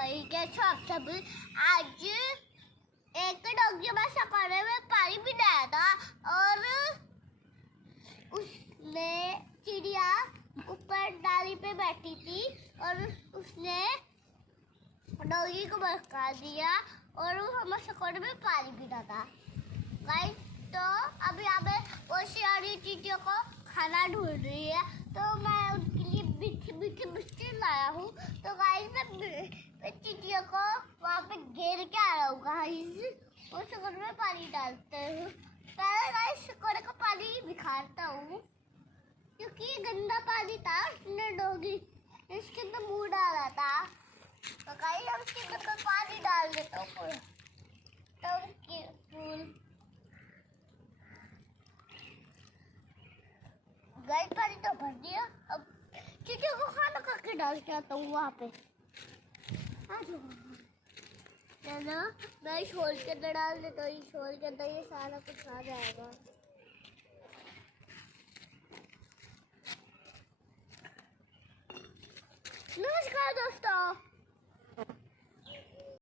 कहीं के सब आज एक डॉगी में सकारे में पानी भी डाला था और उसने चिड़िया ऊपर डाली पे बैठी थी और उसने डॉगी को भड़का दिया और हमारे सकारे में पानी भी डाला। गाइस तो अभी यहाँ पे वो सारी चीज़ों को खाना ढूंढ रही है तो मैं उनके लिए मीठी मीठी बिस्किट लाया हूँ। तो गाइस मैं चीटियों को वहाँ पे घेर के आ रहा हूँ। गाइस और शक्कर में पानी डालते हूँ। पहले गाइस शक्कर को पानी बिखारता हूँ क्योंकि ये गंदा पानी था, उसने डॉगी इसके अंदर मुँह डाला था। तो गाइस हम इसके अंदर पानी डाल देता हूँ तो फूल गाइस पानी तो भर दिया। अब चीटियों को खाना करके डाल के आता हूँ वहाँ पे। चलो मैं शोल के अंदर डाल देता हूँ। शोल के अंदर ये सारा कुछ आ जाएगा। नमस्कार दोस्तों।